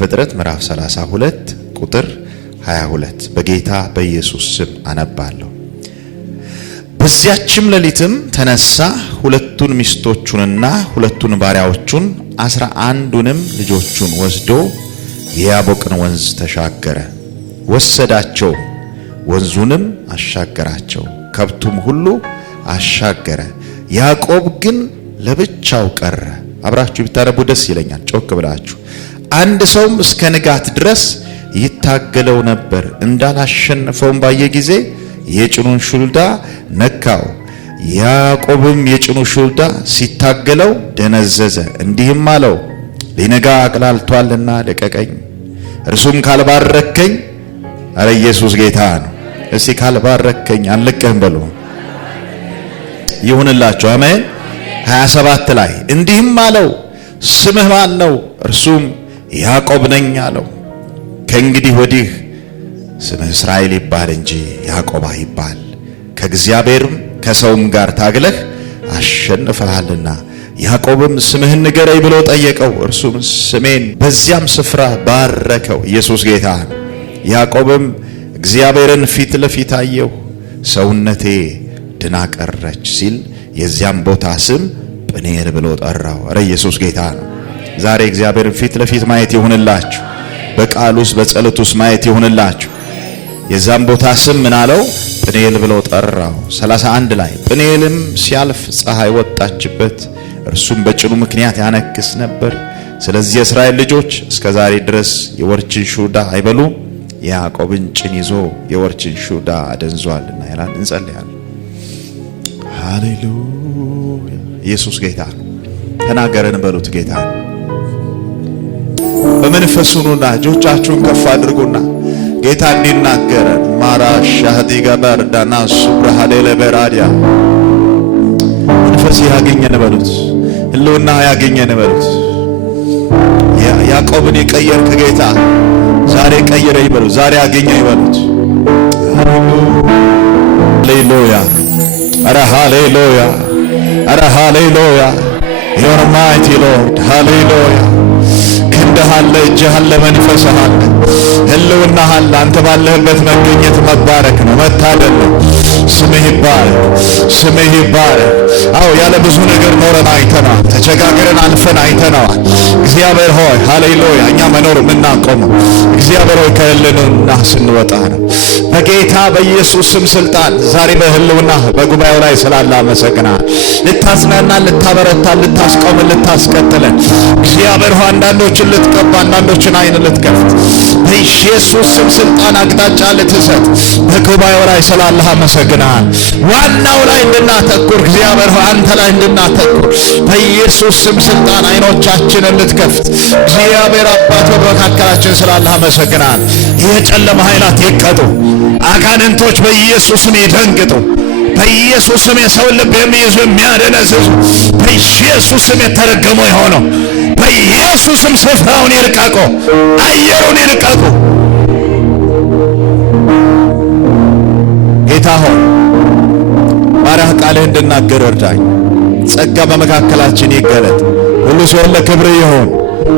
ዘፍጥረት ምዕራፍ 32 ቁጥር 22 በጌታ በኢየሱስ ስም አነባለሁ። በዚያችም ሌሊትም ተነሳ፣ ሁለቱን ሚስቶቹንና ሁለቱን ባሪያዎቹን 11ዱንም ልጆቹን ወስዶ የያቦቅን ወንዝ ተሻገረ። ወሰዳቸው፣ ወንዙንም አሻገራቸው፣ ከብቱም ሁሉ አሻገረ። ያዕቆብ ግን ለብቻው ቀረ። አብራችሁ ቢታነቡ ደስ ይለኛል። ጮክ ብላችሁ። አንድ ሰውም እስከ ንጋት ድረስ ይታገለው ነበር። እንዳላሸነፈውም ባየ ጊዜ የጭኑን ሹልዳ ነካው። ያዕቆብም የጭኑ ሹልዳ ሲታገለው ደነዘዘ። እንዲህም አለው፣ ሊነጋ አቅላልቷልና ልቀቀኝ። እርሱም ካልባረከኝ፣ አረ ኢየሱስ ጌታ ነው። እስቲ ካልባረከኝ አልለቅህም በሉ። ይሁንላችሁ። አሜን። 27 ላይ እንዲህም አለው፣ ስምህ ማን ነው? እርሱም ያዕቆብ ነኝ አለው። ከእንግዲህ ወዲህ ስምህ እስራኤል ይባል እንጂ ያዕቆብ አይባል፣ ከእግዚአብሔርም ከሰውም ጋር ታግለህ አሸንፈሃልና። ያዕቆብም ስምህን ንገረኝ ብሎ ጠየቀው። እርሱም ስሜን በዚያም ስፍራ ባረከው። ኢየሱስ ጌታ ነው። ያዕቆብም እግዚአብሔርን ፊት ለፊት አየሁ፣ ሰውነቴ ድና ቀረች ሲል የዚያም ቦታ ስም ጵኒኤል ብሎ ጠራው። አረ ኢየሱስ ጌታ ነው። ዛሬ እግዚአብሔርን ፊት ለፊት ማየት ይሁንላችሁ። በቃል ውስጥ በጸሎት ውስጥ ማየት ይሁንላችሁ። የዛም ቦታ ስም ምን አለው? ጵኒኤል ብሎ ጠራው። 31 ላይ ጵኒኤልም ሲያልፍ ፀሐይ ወጣችበት፣ እርሱም በጭኑ ምክንያት ያነክስ ነበር። ስለዚህ የእስራኤል ልጆች እስከ ዛሬ ድረስ የወርችን ሹዳ አይበሉም፣ የያዕቆብን ጭን ይዞ የወርችን ሹዳ አደንዟልና ይላል። እንጸልያለን። ሃሌሉያ። ኢየሱስ ጌታ ነው። ተናገረን በሉት። ጌታ በመንፈሱ ኑና እጆቻችሁን ከፍ አድርጉና ጌታ እንዲናገረን ማራ ሻህዲ ጋር ዳና ሱብራሃሌ ለበራዲያ መንፈስ ያገኘን በሉት። ህልውና ያገኘን በሉት። ያዕቆብን የቀየርክ ጌታ ዛሬ ቀይረኝ በሉት። ዛሬ አገኘኝ በሉት። ሃሌሉያ። አረ ሃሌሉያ፣ አረ ሃሌሉያ። ዩር ማይቲ ሎርድ። ሃሌሉያ። ክንድህ አለ፣ እጅህ አለ፣ መንፈስህ አለ፣ ህልውናህ አለ። አንተ ባለህበት መገኘት መባረክ ነው፣ መታደል ነው። ስምህ ይባረክ፣ ስምህ ይባረክ። አዎ ያለ ብዙ ነገር ኖረን አይተናል፣ ተቸጋግረን አልፈን አይተናል። እግዚአብሔር ሆይ ሃሌሉያ። እኛ መኖር የምናቆመው እግዚአብሔር ሆይ ከህልውና ስንወጣ ነው። በጌታ በኢየሱስ ስም ስልጣን ዛሬ በህልውና በጉባኤው ላይ ስላለ አመሰግናለሁ። ልታጽናናን፣ ልታበረታን፣ ልታስቆምን፣ ልታስቀጥለን እግዚአብሔር ሆይ አንዳንዶችን ልትቀባ፣ አንዳንዶችን አይን ልትከፍት በኢየሱስ ስም ስልጣን አቅጣጫ ልትሰጥ በጉባኤው ላይ ስላለ አመሰግናለሁ። ዋናው ላይ እንድናተኩር እግዚአብሔር ሆይ አንተ ላይ እንድናተኩር በኢየሱስ ስም ስልጣን አይኖቻችንን ልትከፍት እግዚአብሔር አባት በመካከላችን ስላለ አመሰግናለሁ። የጨለማ ኃይላት ይቀጡ፣ አጋንንቶች በኢየሱስ ስም ይደንግጡ። በኢየሱስ ስም የሰውን ልብ የሚይዙ የሚያደነዝዙ በኢየሱስ ስም የተረገሙ የሆነው በኢየሱስ ስም ስፍራውን ይልቀቁ፣ አየሩን ይልቀቁ። ጌታ ሆይ ባሪያህ ቃልህ እንድናገር እርዳኝ። ጸጋ በመካከላችን ይገለጥ። ሁሉ ሲሆን ለክብር ይሁን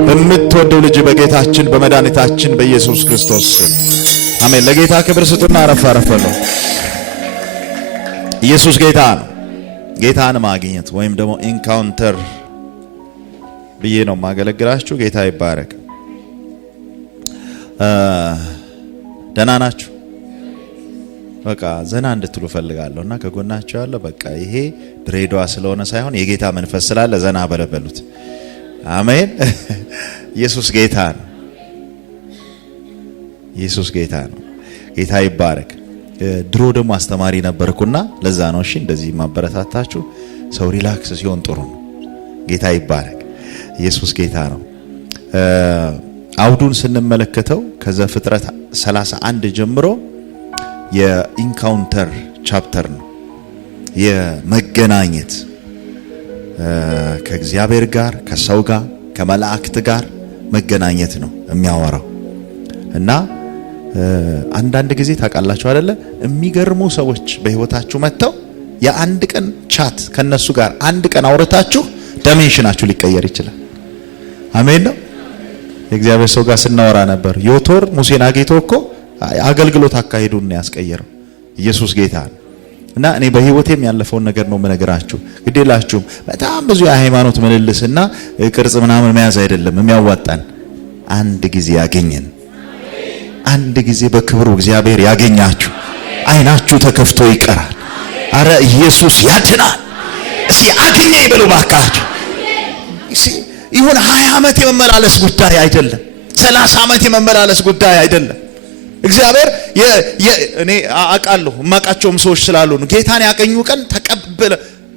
በምትወደው ልጅ በጌታችን በመድኃኒታችን በኢየሱስ ክርስቶስ ስም አሜን። ለጌታ ክብር ስጡና አረፍ አረፍ ነው። ኢየሱስ ጌታ ነው። ጌታን ማግኘት ወይም ደግሞ ኢንካውንተር ብዬ ነው ማገለግላችሁ። ጌታ ይባረክ። ደህና ናችሁ? በቃ ዘና እንድትሉ ፈልጋለሁና ከጎናችሁ ያለው በቃ ይሄ ድሬዳዋ ስለሆነ ሳይሆን የጌታ መንፈስ ስላለ ዘና በለበሉት። አሜን። ኢየሱስ ጌታ ነው። ኢየሱስ ጌታ ነው። ጌታ ይባረክ። ድሮ ደግሞ አስተማሪ ነበርኩና ለዛ ነው እሺ እንደዚህ ማበረታታችሁ። ሰው ሪላክስ ሲሆን ጥሩ ነው። ጌታ ይባረክ። ኢየሱስ ጌታ ነው። አውዱን ስንመለከተው ከዘፍጥረት 31 ጀምሮ የኢንካውንተር ቻፕተር ነው። የመገናኘት ከእግዚአብሔር ጋር ከሰው ጋር ከመላእክት ጋር መገናኘት ነው የሚያወራው እና አንዳንድ ጊዜ ታውቃላችሁ አይደለ የሚገርሙ ሰዎች በህይወታችሁ መጥተው የአንድ ቀን ቻት ከነሱ ጋር አንድ ቀን አውርታችሁ ዳይሜንሽናችሁ ሊቀየር ይችላል። አሜን ነው። የእግዚአብሔር ሰው ጋር ስናወራ ነበር። ዮቶር ሙሴን አግኝቶ እኮ አገልግሎት አካሄዱን ነው ያስቀየረው። ኢየሱስ ጌታ ነው። እና እኔ በህይወቴም ያለፈውን ነገር ነው የምነግራችሁ። ግዴላችሁም በጣም ብዙ የሃይማኖት ምልልስና ቅርጽ ምናምን መያዝ አይደለም የሚያዋጣን። አንድ ጊዜ ያገኘን፣ አንድ ጊዜ በክብሩ እግዚአብሔር ያገኛችሁ፣ አይናችሁ ተከፍቶ ይቀራል። አረ ኢየሱስ ያድናል። እስኪ አግኘ ይበሉ ባካችሁ። ይሁን 20 ዓመት የመመላለስ ጉዳይ አይደለም፣ 30 ዓመት የመመላለስ ጉዳይ አይደለም። እግዚአብሔር እኔ አውቃለሁ የማውቃቸውም ሰዎች ስላሉ ነው። ጌታን ያገኙ ቀን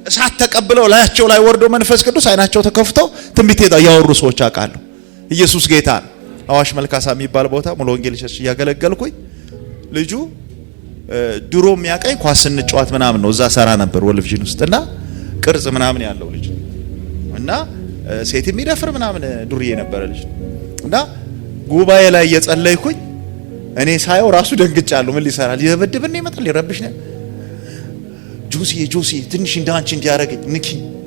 እሳት ተቀብለው ላያቸው ላይ ወርዶ መንፈስ ቅዱስ አይናቸው ተከፍተው ትንቢት ያወሩ ሰዎች አውቃለሁ። ኢየሱስ ጌታ ነው። አዋሽ መልካሳ የሚባል ቦታ ሙሉ ወንጌል ቸርች እያገለገልኩኝ ልጁ ድሮ የሚያቀኝ ኳስ ስንጫወት ምናምን ነው። እዛ ሰራ ነበር ወልቭዥን ውስጥና ቅርጽ ምናምን ያለው ልጅ እና ሴት የሚደፍር ምናምን ዱርዬ ነበር ልጅ እና ጉባኤ ላይ እየጸለይኩኝ እኔ ሳየው ራሱ ደንግጫለሁ። ምን ሊሰራል ይደበድብን ይመጣል ይረብሽ ነው። ጆሲ ትንሽ እንዳንቺ እንዲያረጋኝ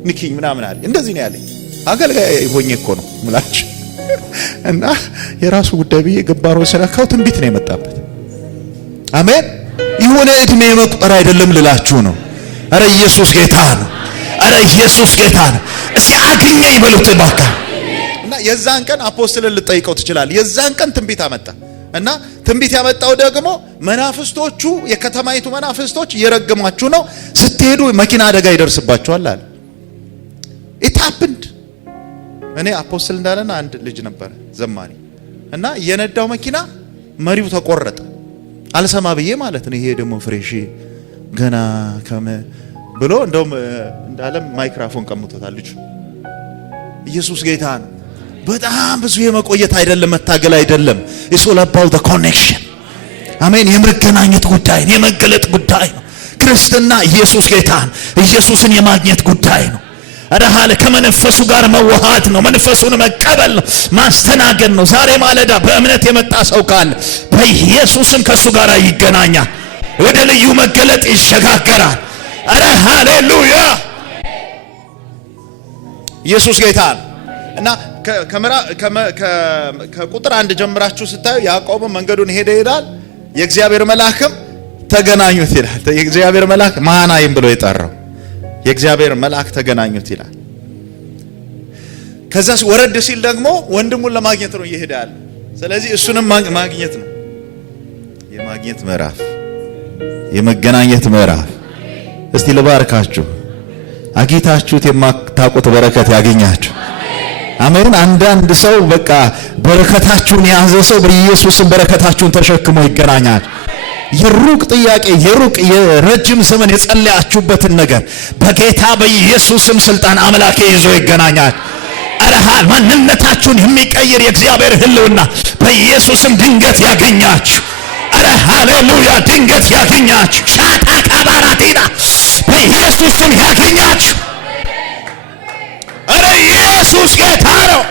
ንኪኝ ምናምን አለ። እንደዚህ ነው ያለኝ። አገልጋይ ሆኜ እኮ ነው ምላጭ እና የራሱ ጉዳይ ብዬ ገባሮ ሰራካው ትንቢት ነው የመጣበት። አሜን። የሆነ እድሜ መቁጠር አይደለም ልላችሁ ነው። አረ ኢየሱስ ጌታ ነው። አረ ኢየሱስ ጌታ ነው። እስኪ አግኘኝ በሉት ባካ። እና የዛን ቀን አፖስትልን ልጠይቀው ትችላል። የዛን ቀን ትንቢት አመጣ እና ትንቢት ያመጣው ደግሞ መናፍስቶቹ የከተማይቱ መናፍስቶች እየረገማችሁ ነው፣ ስትሄዱ መኪና አደጋ ይደርስባችኋል አለ። it happened። እኔ አፖስትል እንዳለና አንድ ልጅ ነበር ዘማሪ እና የነዳው መኪና መሪው ተቆረጠ። አልሰማ ብዬ ማለት ነው። ይሄ ደግሞ ፍሬሽ ገና ብሎ እንደውም እንዳለም ማይክሮፎን ቀምቶታል ልጅ። ኢየሱስ ጌታ ነው። በጣም ብዙ የመቆየት አይደለም፣ መታገል አይደለም። it's all about the connection። አሜን። የመገናኘት ጉዳይ ነው፣ የመገለጥ ጉዳይ ነው ክርስትና። ኢየሱስ ጌታ ነው። ኢየሱስን የማግኘት ጉዳይ ነው። አረሃለ ከመንፈሱ ጋር መዋሃድ ነው፣ መንፈሱን መቀበል ነው፣ ማስተናገድ ነው። ዛሬ ማለዳ በእምነት የመጣ ሰው ካለ በኢየሱስም ከሱ ጋር ይገናኛል፣ ወደ ልዩ መገለጥ ይሸጋገራል። አረ ሃሌሉያ! ኢየሱስ ጌታ ነው። እና ከቁጥር 1 ጀምራችሁ ስታዩ ያዕቆብ መንገዱን ይሄዳል፣ የእግዚአብሔር መልአክም ተገናኙት ይላል። የእግዚአብሔር መልአክ ማናይም ብሎ የጠራው የእግዚአብሔር መልአክ ተገናኙት ይላል። ከዛ ወረድ ሲል ደግሞ ወንድሙን ለማግኘት ነው ይሄዳል። ስለዚህ እሱንም ማግኘት ነው። የማግኘት ምዕራፍ፣ የመገናኘት ምዕራፍ። እስቲ ልባርካችሁ፣ አግኝታችሁት የማታውቁት በረከት ያገኛችሁ። አሜን። አንዳንድ ሰው በቃ በረከታችሁን የያዘ ሰው በኢየሱስም በረከታችሁን ተሸክሞ ይገናኛል። የሩቅ ጥያቄ የረጅም ዘመን የጸለያችሁበትን ነገር በጌታ በኢየሱስም ስልጣን አምላኬ ይዞ ይገናኛል። አረሃል ማንነታችሁን የሚቀይር የእግዚአብሔር ሕልውና በኢየሱስም ድንገት ያገኛችሁ። አረ ሃሌሉያ! ድንገት ያገኛችሁ። ሻታ ካባራቲና በኢየሱስም ያገኛችሁ። አረ ኢየሱስ ጌታ ነው።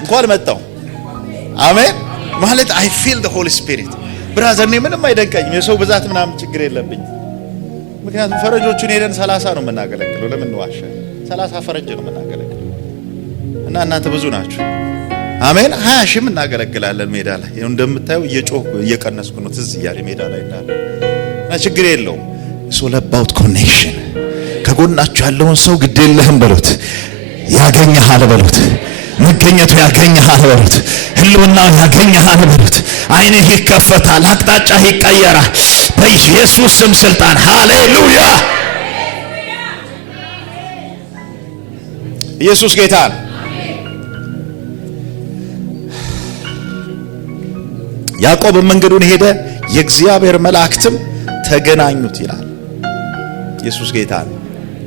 እንኳን መጣው። አሜን ማለት I feel the Holy Spirit ብራዘር። እኔ ምንም አይደንቀኝም የሰው ብዛት ምናምን ችግር የለብኝ። ምክንያቱም ፈረንጆቹን ሄደን 30 ነው የምናገለግለው። ለምን ዋሻ 30 ፈረንጅ ነው የምናገለግለው እና እናንተ ብዙ ናችሁ። አሜን 20 ሺህም እናገለግላለን ሜዳ ላይ። ይሄው እንደምታዩ እየጮህኩ እየቀነስኩ ነው ትዝ እያለ ሜዳ ላይ እንዳለ እና ችግር የለውም። it's all about connection። ከጎናችሁ ያለውን ሰው ግድ የለህም በሉት፣ ያገኘሃል በሉት፣ መገኘቱ ያገኘሃል በሉት፣ ህልውናው ያገኘሃል በሉት። አይንህ ይከፈታል፣ አቅጣጫህ ይቀየራል በኢየሱስ ስም ስልጣን። ሃሌሉያ! ኢየሱስ ጌታ ነው። ያዕቆብ መንገዱን ሄደ፣ የእግዚአብሔር መላእክትም ተገናኙት ይላል። ኢየሱስ ጌታ ነው።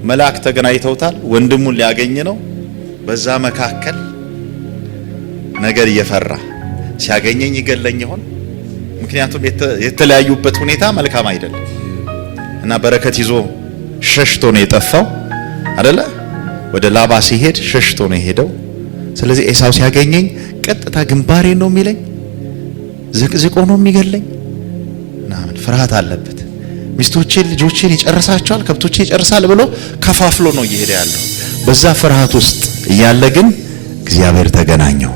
መልአክ ተገናኝተውታል። ወንድሙን ሊያገኝ ነው። በዛ መካከል ነገር እየፈራ ሲያገኘኝ ይገለኝ ይሆን? ምክንያቱም የተለያዩበት ሁኔታ መልካም አይደለም እና በረከት ይዞ ሸሽቶ ነው የጠፋው አይደለ? ወደ ላባ ሲሄድ ሸሽቶ ነው የሄደው። ስለዚህ ኤሳው ሲያገኘኝ ቀጥታ ግንባሬ ነው የሚለኝ፣ ዝቅዝቆ ነው የሚገለኝ ምናምን ፍርሃት አለበት። ሚስቶቼን ልጆቼን ይጨርሳቸዋል፣ ከብቶቼ ይጨርሳል ብሎ ከፋፍሎ ነው እየሄደ ያለው። በዛ ፍርሃት ውስጥ እያለ ግን እግዚአብሔር ተገናኘው።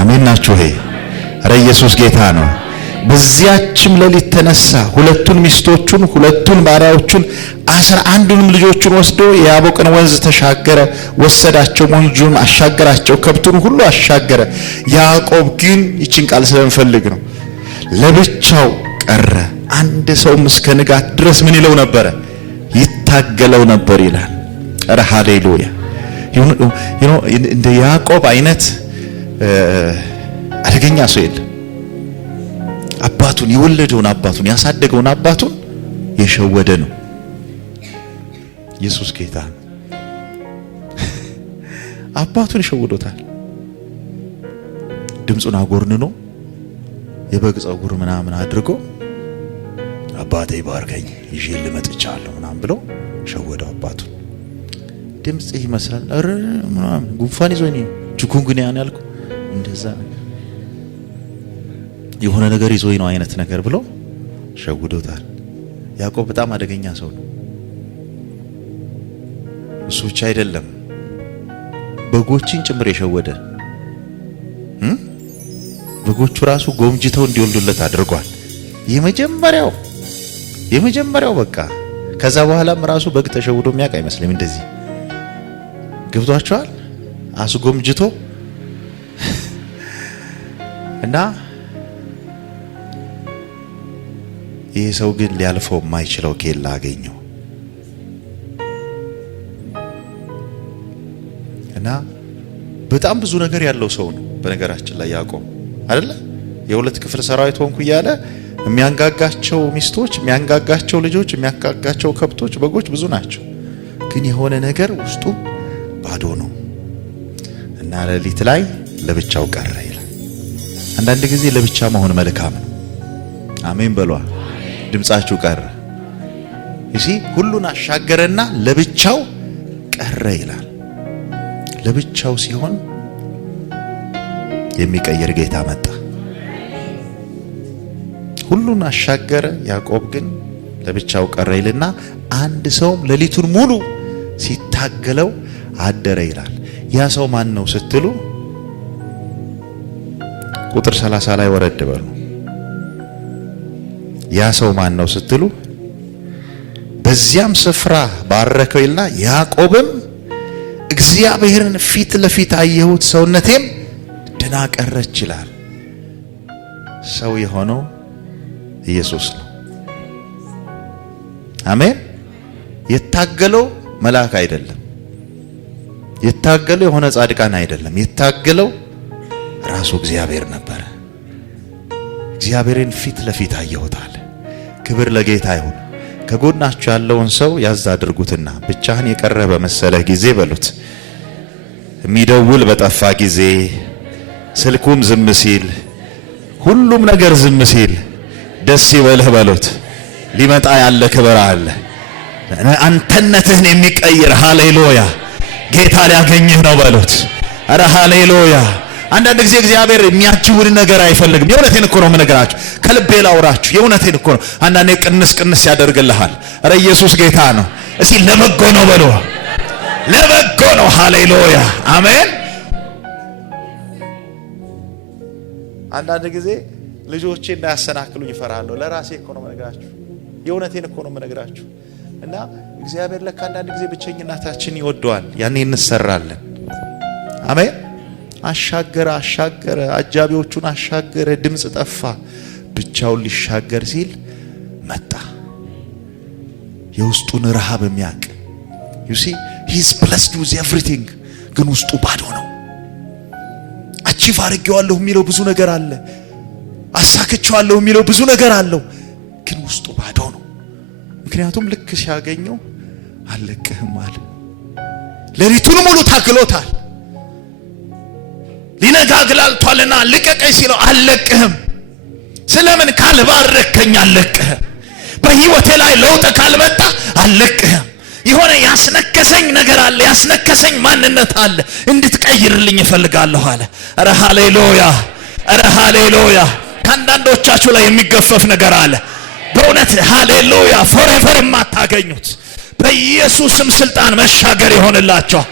አሜን ናችሁ? ኧረ ኢየሱስ ጌታ ነው። በዚያችም ሌሊት ተነሳ፣ ሁለቱን ሚስቶቹን ሁለቱን ባሪያዎቹን 11ዱንም ልጆቹን ወስዶ የያቦቅን ወንዝ ተሻገረ፣ ወሰዳቸው፣ ወንዙን አሻገራቸው፣ ከብቱን ሁሉ አሻገረ። ያዕቆብ ግን ይችን ቃል ስለምፈልግ ነው ለብቻው ቀረ። አንድ ሰው እስከ ንጋት ድረስ ምን ይለው ነበረ? ይታገለው ነበር ይላል። ኧረ ሃሌሉያ! እንደ ያዕቆብ አይነት አደገኛ ሰው የለም። አባቱን የወለደውን አባቱን ያሳደገውን አባቱን የሸወደ ነው። ኢየሱስ ጌታ አባቱን ይሸውዶታል። ድምጹን አጎርንኖ የበግ ጸጉር ምናምን አድርጎ አባቴ ባርከኝ ይዤ ልመጥቻለሁ ምናምን ብሎ ሸወደው አባቱን። ድምጽ ይመስላል አረ ምናምን ጉንፋን ይዞኝ ቺኩንጉንያን ያልኩ እንደዛ የሆነ ነገር ይዞኝ ነው አይነት ነገር ብሎ ሸውዶታል። ያዕቆብ በጣም አደገኛ ሰው ነው። እሱ ብቻ አይደለም በጎችን ጭምር የሸወደ በጎቹ ራሱ ጎምጅተው እንዲወልዱለት አድርጓል። የመጀመሪያው በቃ ከዛ በኋላም ራሱ በግ ተሸውዶ የሚያውቅ አይመስልም። እንደዚህ ገብቷቸዋል አስጎምጅቶ እና ይህ ሰው ግን ሊያልፈው የማይችለው ኬላ አገኘው እና በጣም ብዙ ነገር ያለው ሰው ነው። በነገራችን ላይ ያዕቆብ አይደለ የሁለት ክፍል ሰራዊት ሆንኩ እያለ የሚያንጋጋቸው ሚስቶች፣ የሚያንጋጋቸው ልጆች፣ የሚያንጋጋቸው ከብቶች፣ በጎች ብዙ ናቸው። ግን የሆነ ነገር ውስጡ ባዶ ነው እና ሌሊት ላይ ለብቻው ቀረ ይላል። አንዳንድ ጊዜ ለብቻ መሆን መልካም ነው። አሜን በሏ። ድምጻችሁ ቀረ። እሺ ሁሉን አሻገረና ለብቻው ቀረ ይላል። ለብቻው ሲሆን የሚቀየር ጌታ መጣ። ሁሉን አሻገረ። ያዕቆብ ግን ለብቻው ቀረ ይልና አንድ ሰው ሌሊቱን ሙሉ ሲታገለው አደረ ይላል። ያ ሰው ማን ነው ስትሉ ቁጥር 30 ላይ ወረድ በሉ። ያ ሰው ማን ነው ስትሉ በዚያም ስፍራ ባረከው ይልና ያዕቆብም እግዚአብሔርን ፊት ለፊት አየሁት፣ ሰውነቴም ድና ቀረች ይላል። ሰው የሆነው ኢየሱስ ነው። አሜን። የታገለው መልአክ አይደለም። የታገለው የሆነ ጻድቃን አይደለም። የታገለው ራሱ እግዚአብሔር ነበር። እግዚአብሔርን ፊት ለፊት አየሁት አለ። ክብር ለጌታ ይሁን። ከጎናችሁ ያለውን ሰው ያዝ አድርጉትና ብቻህን የቀረበ መሰለህ ጊዜ በሉት። የሚደውል በጠፋ ጊዜ፣ ስልኩም ዝም ሲል፣ ሁሉም ነገር ዝም ሲል ደስ ይበልህ በሉት። ሊመጣ ያለ ክብር አለ። አንተነትህን የሚቀይር ሃሌሉያ ጌታ ሊያገኝህ ነው በሉት። አረ ሃሌሉያ። አንዳንድ ጊዜ እግዚአብሔር የሚያጅውን ነገር አይፈልግም። የእውነቴን እኮ ነው የምነግራችሁ፣ ከልቤ ላውራችሁ። የእውነቴን እኮ ነው። አንዳንዴ ቅንስ ያደርግልሃል። አረ ኢየሱስ ጌታ ነው። እስቲ ለበጎ ነው በሉ። ለበጎ ነው። ሃሌሉያ አሜን። አንዳንድ ጊዜ ልጆቼ እንዳያሰናክሉኝ እፈራለሁ። ለራሴ እኮ ነው የምነግራችሁ። የእውነቴን እኮ ነው የምነግራችሁ። እና እግዚአብሔር ለካ አንዳንድ ጊዜ ብቸኝነታችን ይወደዋል። ያኔ እንሰራለን። አሜን። አሻገረ፣ አጃቢዎቹን አሻገረ። ድምጽ ጠፋ። ብቻውን ሊሻገር ሲል መጣ። የውስጡን ረሃብ የሚያውቅ you see he is blessed with everything፣ ግን ውስጡ ባዶ ነው። አቺቭ አድርጌዋለሁ የሚለው ብዙ ነገር አለ። አሳክቼዋለሁ የሚለው ብዙ ነገር አለው፣ ግን ውስጡ ባዶ ነው። ምክንያቱም ልክ ሲያገኘው አልለቅህም አለ። ሌሊቱን ሙሉ ታግሎታል። ሊነጋግላልቷልና ልቀቀኝ ሲለው አልለቅህም። ስለምን ካልባረከኝ አልለቅህም። በህይወቴ ላይ ለውጥ ካልመጣ አልለቅህም። የሆነ ያስነከሰኝ ነገር አለ፣ ያስነከሰኝ ማንነት አለ፣ እንድትቀይርልኝ እፈልጋለሁ አለ። አረ ሃሌሉያ፣ አረ ሃሌሉያ። ከአንዳንዶቻችሁ ላይ የሚገፈፍ ነገር አለ። በእውነት ሃሌሉያ ፎሬቨር የማታገኙት በኢየሱስም ስልጣን መሻገር ይሆንላችኋል።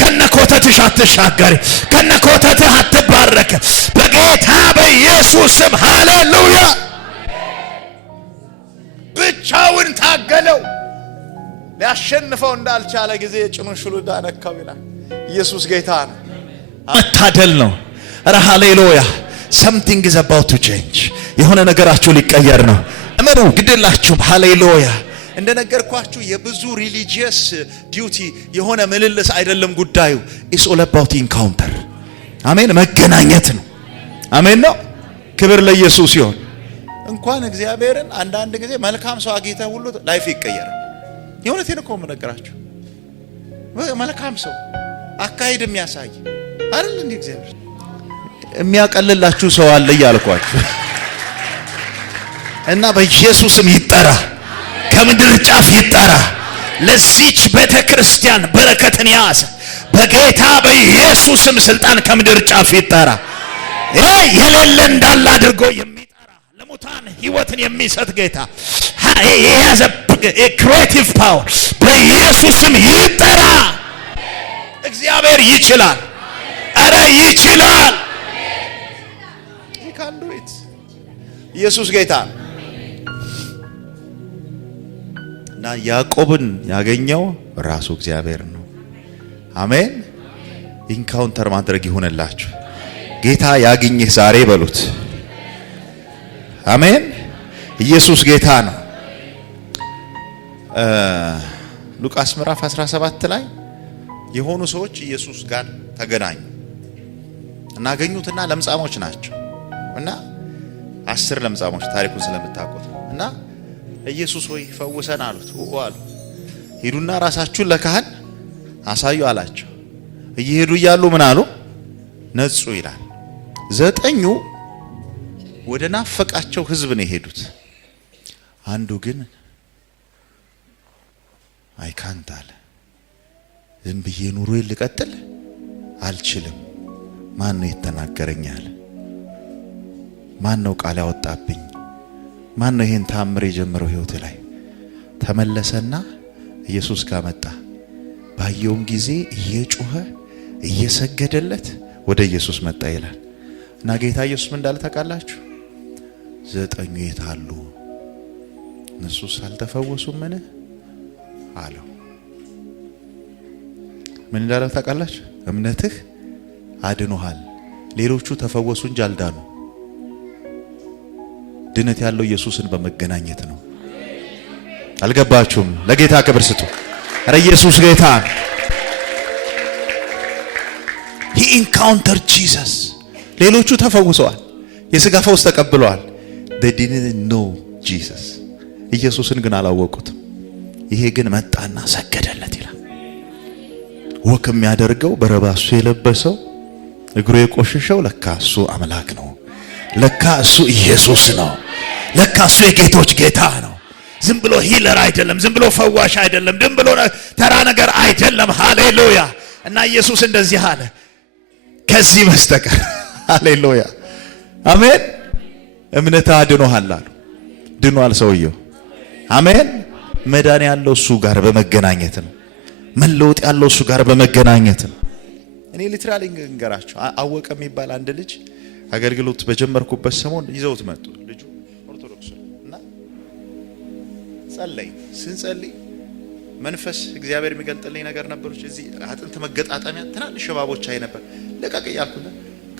ከነኮተትሽ አትሻገሪ፣ ከነኮተትህ አትባረክ በጌታ በኢየሱስም ሃሌሉያ። ብቻውን ታገለው ሊያሸንፈው እንዳልቻለ ጊዜ ጭኑን ሽሉዳ ነካው ይላል። ኢየሱስ ጌታ ነው። መታደል ነው። ኧረ ሃሌሉያ። something is about to change። የሆነ ነገራችሁ ሊቀየር ነው። እመኑ፣ ግድላችሁም። ሃሌሉያ። እንደነገርኳችሁ የብዙ ሪሊጂየስ ዲዩቲ የሆነ ምልልስ አይደለም ጉዳዩ። it's all about encounter። አሜን። መገናኘት ነው። አሜን ነው። ክብር ለኢየሱስ ይሁን። እንኳን እግዚአብሔርን አንዳንድ ጊዜ መልካም ሰው አግኝተህ ሁሉ ላይፍ ይቀየራል። የእውነቴን እኮ የምነግራችሁ መልካም ሰው አካሄድ የሚያሳይ አይደል እንዴ? እግዚአብሔር የሚያቀልላችሁ ሰው አለ እያልኳችሁ እና በኢየሱስም ይጠራ፣ ከምድር ጫፍ ይጠራ። ለዚች ቤተክርስቲያን በረከትን ያዘ በጌታ በኢየሱስም ስልጣን ከምድር ጫፍ ይጠራ። የሌለ እንዳለ አድርጎ የሚጠራ ለሙታን ሕይወትን የሚሰጥ ጌታ የያዘ ክሬቲቭ ፓወር በኢየሱስም ይጠራ። እግዚአብሔር ይችላል። አረ ይችላል። ኢየሱስ ጌታ እና ያዕቆብን ያገኘው ራሱ እግዚአብሔር ነው። አሜን። ኢንካውንተር ማድረግ ይሆንላችሁ። ጌታ ያግኝህ ዛሬ በሉት። አሜን። ኢየሱስ ጌታ ነው። ሉቃስ ምዕራፍ 17 ላይ የሆኑ ሰዎች ኢየሱስ ጋር ተገናኙ እና አገኙትና ለምጻሞች ናቸው እና 10 ለምጻሞች ታሪኩን ስለምታውቁት እና ኢየሱስ ሆይ ፈውሰን አሉት። አሉ ሄዱና ራሳችሁን ለካህን አሳዩ አላቸው። እየሄዱ እያሉ ምን አሉ? ነጹ ይላል። 9 ወደ ናፈቃቸው ህዝብ ነው የሄዱት። አንዱ ግን አይካንት አለ። ዝም ብዬ ኑሮዬን ልቀጥል አልችልም። ማን ነው የተናገረኛል? ማን ነው ቃል ያወጣብኝ? ማን ነው ይሄን ታምር የጀመረው ህይወት ላይ? ተመለሰና ኢየሱስ ጋር መጣ። ባየውም ጊዜ እየጮኸ እየሰገደለት ወደ ኢየሱስ መጣ ይላል። እና ጌታ ኢየሱስ ምን እንዳለ ታውቃላችሁ? 9 የት አሉ? እነሱስ አልተፈወሱም? ምን አለው? ምን እንዳለ ታውቃላችሁ? እምነትህ አድኖሃል። ሌሎቹ ተፈወሱ እንጂ አልዳኑ። ድነት ያለው ኢየሱስን በመገናኘት ነው። አልገባችሁም? ለጌታ ክብር ስጡ። ኧረ ኢየሱስ ጌታ። he encountered Jesus። ሌሎቹ ተፈውሰዋል፣ የሥጋ ፈውስ ተቀብለዋል። they didn't know Jesus። ኢየሱስን ግን አላወቁትም። ይሄ ግን መጣና ሰገደለት ይላል። ወክ የሚያደርገው በረባሱ የለበሰው እግሩ የቆሸሸው ለካ እሱ አምላክ ነው። ለካ እሱ ኢየሱስ ነው። ለካ እሱ የጌቶች ጌታ ነው። ዝም ብሎ ሂለር አይደለም። ዝም ብሎ ፈዋሽ አይደለም። ዝም ብሎ ተራ ነገር አይደለም። ሃሌሉያ። እና ኢየሱስ እንደዚህ አለ፣ ከዚህ በስተቀር ሃሌሉያ አሜን፣ እምነት አድኖሃል አሉ። ድኗል ሰውየው። አሜን። መዳን ያለው እሱ ጋር በመገናኘት ነው። መለወጥ ያለው እሱ ጋር በመገናኘት ነው። እኔ ሊትራሊ እንገራችሁ አወቀ የሚባል አንድ ልጅ አገልግሎት በጀመርኩበት ሰሞን ይዘውት መጡ። ልጁ ኦርቶዶክስ እና ጸለይ ስንጸልይ መንፈስ እግዚአብሔር የሚገልጥልኝ ነገር ነበርች። እዚህ አጥንት መገጣጣሚያ ትናንሽ እባቦች አይ ነበር። ለቀቅ እያልኩት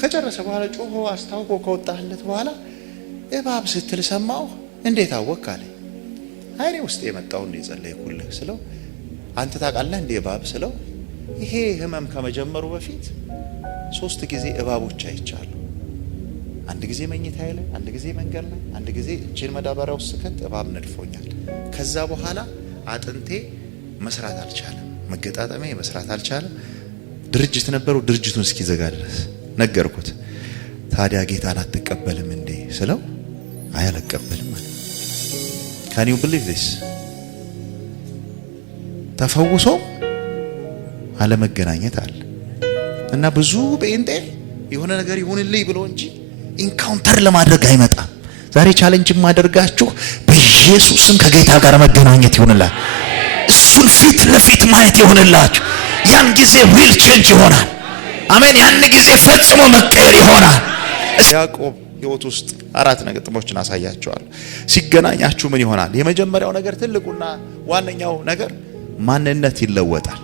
ከጨረሰ በኋላ ጮሆ አስታውቆ ከወጣለት በኋላ እባብ ስትል ሰማው። እንዴት አወቅ አለኝ። አይኔ ውስጥ የመጣው እንደ ጸለይኩልህ ስለው አንተ ታውቃለህ እንደ እባብ ስለው ይሄ ህመም ከመጀመሩ በፊት 3 ጊዜ እባቦች አይቻለሁ። አንድ ጊዜ መኝታዬ ላይ፣ አንድ ጊዜ መንገድ ላይ፣ አንድ ጊዜ እጄን መዳበሪያ ውስጥ ከት እባብ ነድፎኛል። ከዛ በኋላ አጥንቴ መስራት አልቻለም፣ መገጣጠሚያ መስራት አልቻለም። ድርጅት ነበረው፣ ድርጅቱን እስኪዘጋ ድረስ ነገርኩት። ታዲያ ጌታን አትቀበልም እንዴ ስለው አይ አልቀበልም አለ። Can you believe this? ተፈውሶ አለመገናኘት አለ። እና ብዙ በእንጤ የሆነ ነገር ይሁንልኝ ብሎ እንጂ ኢንካውንተር ለማድረግ አይመጣም። ዛሬ ቻሌንጅ ማደርጋችሁ በኢየሱስም ከጌታ ጋር መገናኘት ይሁንላችሁ። እሱ ኢየሱስን ፊት ለፊት ማየት ይሆንላችሁ። ያን ጊዜ ሪል ቼንጅ ይሆናል። አሜን። ያን ጊዜ ፈጽሞ መቀየር ይሆናል። ያዕቆብ ሕይወት ውስጥ 4 ነጥቦችን አሳያቸዋለሁ። ሲገናኛችሁ ምን ይሆናል? የመጀመሪያው ነገር ትልቁና ዋነኛው ነገር ማንነት ይለወጣል።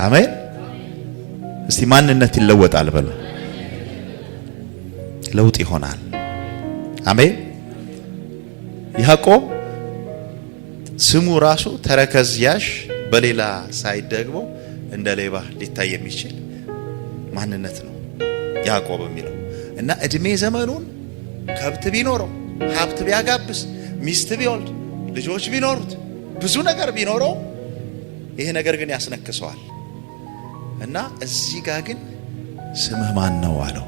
አሜን። እስቲ ማንነት ይለወጣል በሉ። ለውጥ ይሆናል። አሜን። ያዕቆብ ስሙ ራሱ ተረከዝ ያሽ፣ በሌላ ሳይድ ደግሞ እንደ ሌባ ሊታይ የሚችል ማንነት ነው ያዕቆብ የሚለው እና እድሜ ዘመኑን ከብት ቢኖረው፣ ሀብት ቢያጋብስ፣ ሚስት ቢወልድ፣ ልጆች ቢኖሩት፣ ብዙ ነገር ቢኖረው ይሄ ነገር ግን ያስነክሰዋል። እና እዚህ ጋር ግን ስምህ ማን ነው አለው።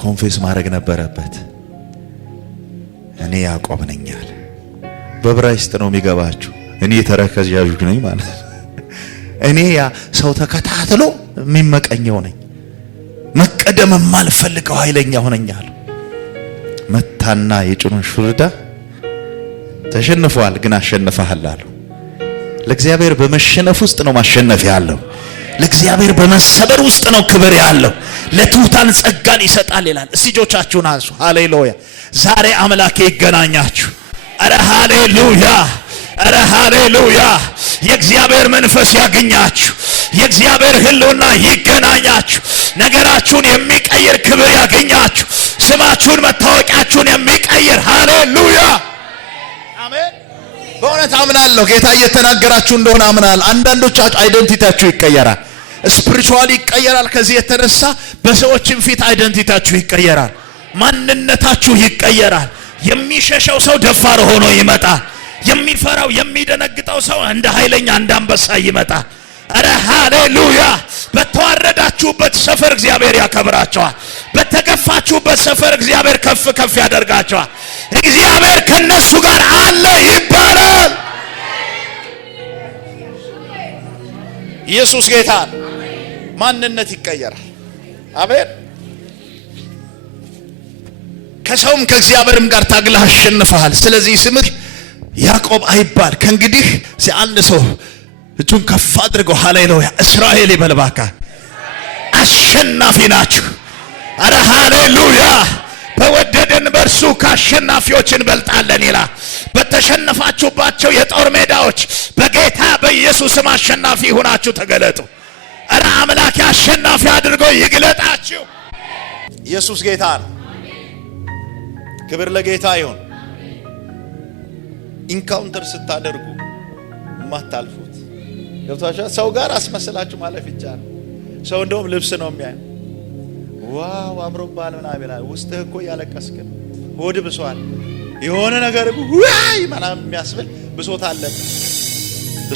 ኮንፌስ ማድረግ ነበረበት። እኔ ያዕቆብ ነኝ አለ። በዕብራይስጥ ነው የሚገባችሁ። እኔ ተረከዝ ያዡ ነኝ ማለት እኔ ያ ሰው ተከታትሎ የሚመቀኘው ነኝ፣ መቀደም የማልፈልገው ኃይለኛ ሆነኛል። መታና የጭኑን ሹርዳ ተሸንፏል፣ ግን አሸንፈሃል አለው። ለእግዚአብሔር በመሸነፍ ውስጥ ነው ማሸነፍ ያለው። ለእግዚአብሔር በመሰበር ውስጥ ነው ክብር ያለው። ለትሑታን ጸጋን ይሰጣል ይላል። እስቲ እጆቻችሁን አንሱ። ሃሌሉያ! ዛሬ አምላኬ ይገናኛችሁ። አረ ሃሌሉያ! አረ ሃሌሉያ! የእግዚአብሔር መንፈስ ያገኛችሁ። የእግዚአብሔር ሕልውና ይገናኛችሁ። ነገራችሁን የሚቀይር ክብር ያገኛችሁ። ስማችሁን መታወቂያችሁን የሚቀይር ሃሌሉያ! አሜን። በእውነት አምናለሁ። ጌታ እየተናገራችሁ እንደሆነ አምናለሁ። አንዳንዶቻችሁ አይደንቲቲያችሁ ይቀየራል። ስፒሪቹዋሊ ይቀየራል። ከዚህ የተነሳ በሰዎችም ፊት አይደንቲቲያችሁ ይቀየራል። ማንነታችሁ ይቀየራል። የሚሸሸው ሰው ደፋር ሆኖ ይመጣል። የሚፈራው የሚደነግጠው ሰው እንደ ኃይለኛ እንደ አንበሳ ይመጣል። አረ ሃሌሉያ! በተዋረዳችሁበት ሰፈር እግዚአብሔር ያከብራቸዋል። በተገፋችሁበት ሰፈር እግዚአብሔር ከፍ ከፍ ያደርጋቸዋል። እግዚአብሔር ከነሱ ጋር አለ ይባላል። ኢየሱስ ጌታ። ማንነት ይቀየራል። አሜን። ከሰውም ከእግዚአብሔርም ጋር ታግለህ አሸንፈሃል። ስለዚህ ስምህ ያዕቆብ አይባል። ከእንግዲህ አንድ ሰው እጁን ከፍ አድርገው ሃሌሉያ እስራኤል ይበል እባክህ። አሸናፊ ናችሁ። አረ ሃሌሉያ! በወደደን በእርሱ ከአሸናፊዎች እንበልጣለን ይላል። በተሸነፋችሁባቸው የጦር ሜዳዎች በጌታ በኢየሱስም አሸናፊ ሆናችሁ ተገለጡ። አረ አምላክ አሸናፊ አድርጎ ይግለጣችሁ። ኢየሱስ ጌታ ነው። ክብር ለጌታ ይሁን። ኢንካውንተር ስታደርጉ ማታልፉት ገብታችሁ ሰው ጋር አስመስላችሁ ማለፍ ይቻላል። ሰው እንደውም ልብስ ነው የሚያየው። ዋው አምሮባል ምናምን ይላል። ውስጥህ እኮ ያለቀስክ ሆድ ብሷል። የሆነ ነገር ወይ ምናምን የሚያስብል ብሶት አለ።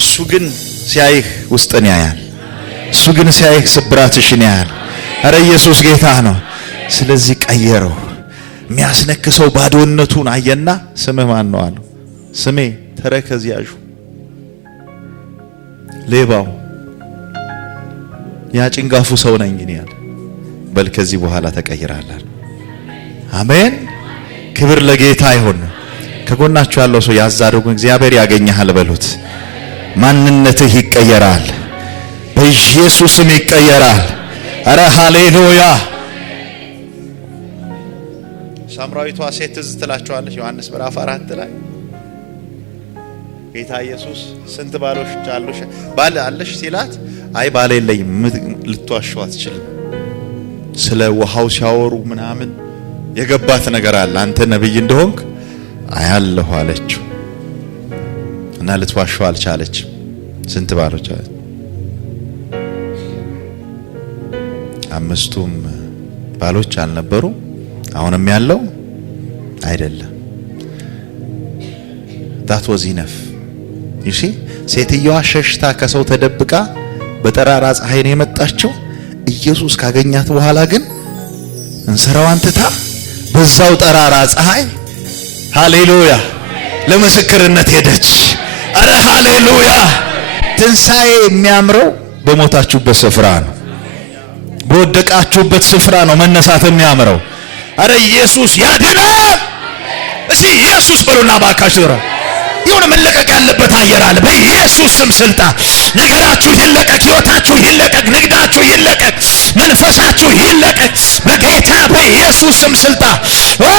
እሱ ግን ሲያይህ ውስጥን ያያል። እሱ ግን ሲያይህ ስብራትሽን ያያል። አረ ኢየሱስ ጌታ ነው። ስለዚህ ቀየረው። የሚያስነክሰው ባዶነቱን አየና ስምህ ማን ነው አለው። ስሜ ተረከዝ ያዡ ሌባው ያ ጭንጋፉ ሰው ነኝ እኔ ያለ በል ከዚህ በኋላ ተቀይራለህ። አሜን። ክብር ለጌታ ይሁን። ከጎናችሁ ያለው ሰው ያዛደጉ እግዚአብሔር ያገኘሃል በሉት። ማንነትህ ይቀየራል። በኢየሱስም ይቀየራል። አረ ሃሌሉያ! ሳምራዊቷ ሴት ትዝ ትላችኋለች። ዮሐንስ ምዕራፍ 4 ላይ ጌታ ኢየሱስ ስንት ባሎች አሉሽ ባል አለሽ ሲላት አይ ባል የለኝም ልትዋሸው አትችልም። ስለ ውሃው ሲያወሩ ምናምን የገባት ነገር አለ። አንተ ነብይ እንደሆንክ አያለሁ አለችው እና ልትዋሸው አልቻለችም። ስንት ባሎች አለ? 5ቱም ባሎች አልነበሩ? አሁንም ያለው አይደለም። that was enough you see ሴትየዋ ሸሽታ ከሰው ተደብቃ በጠራራ ፀሐይ ነው የመጣችው። ኢየሱስ ካገኛት በኋላ ግን እንሰራዋን ትታ በዛው ጠራራ ፀሐይ ሃሌሉያ ለምስክርነት ሄደች። አረ ሃሌሉያ! ትንሣኤ የሚያምረው በሞታችሁበት ስፍራ ነው። በወደቃችሁበት ስፍራ ነው መነሳት የሚያምረው። አረ ኢየሱስ ያድናል። እሺ ኢየሱስ በሉና ባካችሁ የሆነ መለቀቅ ያለበት አየር አለ። በኢየሱስ ስም ስልጣን ነገራችሁ ይለቀቅ፣ ሕይወታችሁ ይለቀቅ፣ ንግዳችሁ ይለቀቅ፣ መንፈሳችሁ ይለቀቅ በጌታ በኢየሱስ ስም ስልጣን። ኦ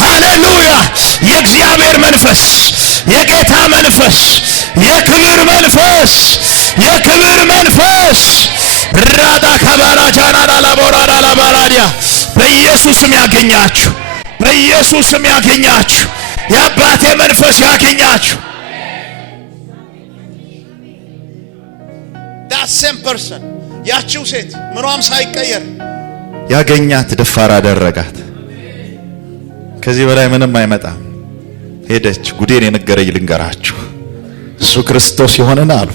ሃሌሉያ! የእግዚአብሔር መንፈስ፣ የጌታ መንፈስ፣ የክብር መንፈስ፣ የክብር መንፈስ ራዳ ካባራ ጃናዳ ላቦራዳ ላባራዲያ በኢየሱስ ስም ያገኛችሁ፣ በኢየሱስ ስም ያገኛችሁ፣ የአባቴ መንፈስ ያገኛችሁ። that same person ያቺው ሴት ምኗም ሳይቀየር ያገኛት ደፋር አደረጋት። ከዚህ በላይ ምንም አይመጣም። ሄደች። ጉዴን የነገረኝ ልንገራችሁ፣ እሱ ክርስቶስ የሆነና አሉ።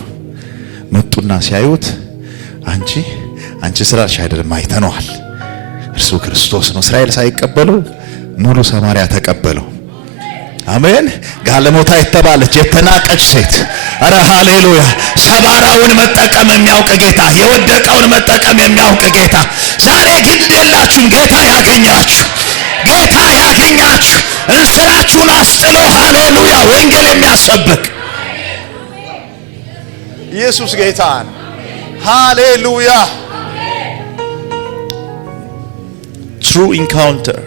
መጡና ሲያዩት አንቺ ስራሽ አይደለም አይተነዋል፣ እርሱ ክርስቶስ ነው። እስራኤል ሳይቀበለው ሙሉ ሰማርያ ተቀበለው። አሜን። ጋለሞታ የተባለች የተናቀች ሴት፣ አረ ሃሌሉያ! ሰባራውን መጠቀም የሚያውቅ ጌታ፣ የወደቀውን መጠቀም የሚያውቅ ጌታ ዛሬ ግድ የላችሁም። ጌታ ያገኛችሁ፣ ጌታ ያገኛችሁ። እንስራችሁን አስጥሎ ሃሌሉያ ወንጌል የሚያሰብክ ኢየሱስ ጌታ ነው። ሃሌሉያ! ትሩ ኢንካውንተር፣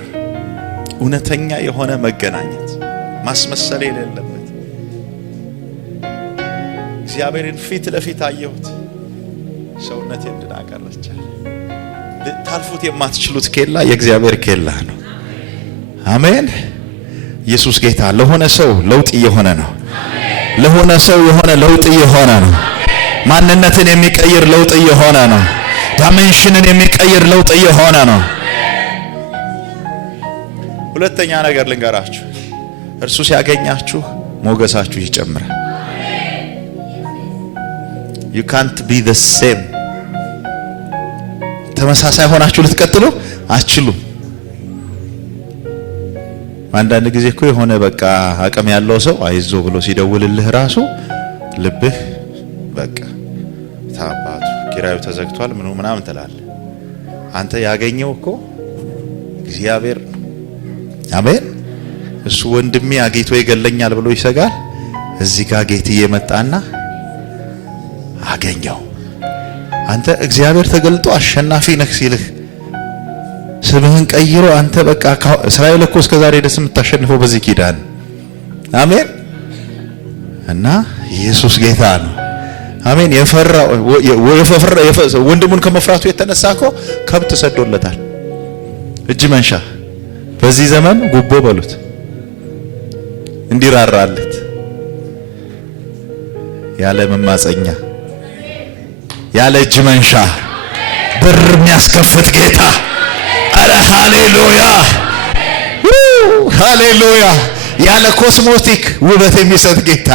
እውነተኛ የሆነ መገናኘት፣ ማስመሰል የሌለበት። እግዚአብሔርን ፊት ለፊት አየሁት። ሰውነቴ እንድናቀረች ታልፉት የማትችሉት ኬላ የእግዚአብሔር ኬላ ነው። አሜን። ኢየሱስ ጌታ። ለሆነ ሰው ለውጥ እየሆነ ነው። ለሆነ ሰው የሆነ ለውጥ እየሆነ ነው። ማንነትን የሚቀይር ለውጥ እየሆነ ነው። ዳይሜንሽንን የሚቀይር ለውጥ እየሆነ ነው። ሁለተኛ ነገር ልንገራችሁ፣ እርሱ ሲያገኛችሁ ሞገሳችሁ ይጨምራል። you can't be the same። ተመሳሳይ ሆናችሁ ልትቀጥሉ አትችሉም። አንዳንድ ጊዜ እኮ የሆነ በቃ አቅም ያለው ሰው አይዞ ብሎ ሲደውልልህ ራሱ ልብህ በቃ ታባቱ ኪራዩ ተዘግቷል ምናምን ትላለህ። አንተ ያገኘው እኮ እግዚአብሔር። አሜን። እሱ ወንድሜ አግኝቶ ይገለኛል ብሎ ይሰጋል። እዚህ ጋር ጌትዬ መጣና አገኘው። አንተ እግዚአብሔር ተገልጦ አሸናፊ ነህ ሲልህ ስምህን ቀይሮ አንተ በቃ እስራኤል እኮ እስከዛሬ ደስ የምታሸንፈው በዚህ ኪዳን። አሜን። እና ኢየሱስ ጌታ ነው። አሜን። የፈራው ወንድሙን ከመፍራቱ የተነሳ እኮ ከብት ሰዶለታል። እጅ መንሻ በዚህ ዘመን ጉቦ በሉት እንዲራራለት ያለ መማፀኛ ያለ እጅ መንሻ ብር የሚያስከፍት ጌታ። አረ ሃሌሉያ ሃሌሉያ! ያለ ኮስሞቲክ ውበት የሚሰጥ ጌታ።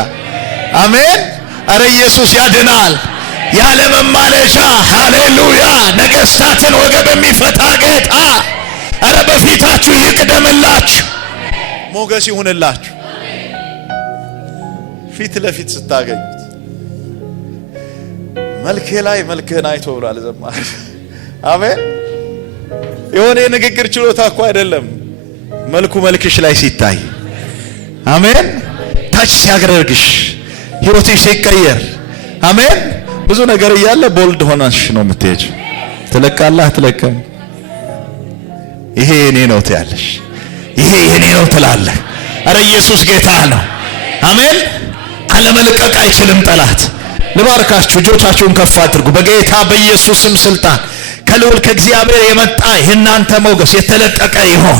አሜን። አረ ኢየሱስ ያድናል። ያለ መማለጃ ሃሌሉያ! ነገስታትን ወገብ የሚፈታ ጌታ። አረ በፊታችሁ ይቅደምላችሁ፣ ሞገስ ይሁንላችሁ። ፊት ለፊት ስታገኙት መልኬ ላይ መልክህን አይቶ ብሏል ዘማሪ። አሜን። የሆነ የንግግር ችሎታ እኮ አይደለም፣ መልኩ መልክሽ ላይ ሲታይ፣ አሜን፣ ታች ሲያገረግሽ፣ ህይወትሽ ሲቀየር፣ አሜን። ብዙ ነገር እያለ ቦልድ ሆነሽ ነው የምትሄጂው። ትለቃለህ አትለቀም። ይሄ የኔ ነው ትያለሽ፣ ይሄ የኔ ነው ትላለህ። አረ ኢየሱስ ጌታ ነው። አሜን። አለመልቀቅ አይችልም ጠላት። ልባርካችሁ፣ እጆቻችሁን ከፍ አድርጉ። በጌታ በኢየሱስ ስም ስልጣን ከልዑል ከእግዚአብሔር የመጣ የእናንተ ሞገስ የተለቀቀ ይሆን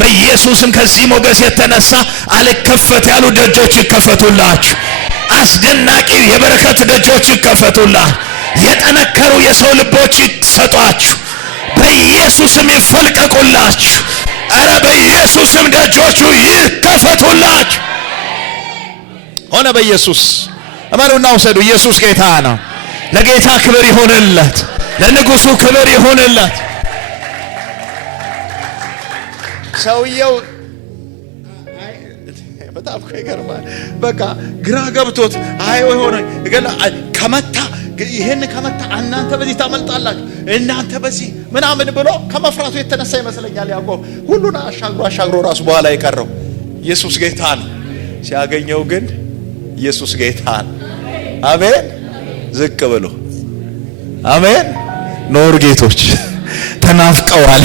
በኢየሱስም። ከዚህ ሞገስ የተነሳ አልከፈት ያሉ ደጆች ይከፈቱላችሁ። አስደናቂ የበረከት ደጆች ይከፈቱላችሁ። የጠነከሩ የሰው ልቦች ይሰጧችሁ። በኢየሱስም ይፈልቀቁላችሁ። አረ በኢየሱስም ደጆቹ ይከፈቱላችሁ። ሆነ በኢየሱስ እመኑና ውሰዱ። ኢየሱስ ጌታ ነው። ለጌታ ክብር ይሁንለት፣ ለንጉሱ ክብር ይሁንለት። ሰውየው በጣም ይገርማል። በቃ ግራ ገብቶት አይ ሆነ ከመታ ይሄን ከመታ እናንተ በዚህ ታመልጣላችሁ እናንተ በዚህ ምናምን ብሎ ከመፍራቱ የተነሳ ይመስለኛል ያዕቆብ ሁሉን አሻግሮ ራሱ በኋላ የቀረው። ኢየሱስ ጌታ ነው። ሲያገኘው ግን ኢየሱስ ጌታ ነው። አሜን። ዝቅ ብሎ አሜን። ኖር ጌቶች ተናፍቀዋል።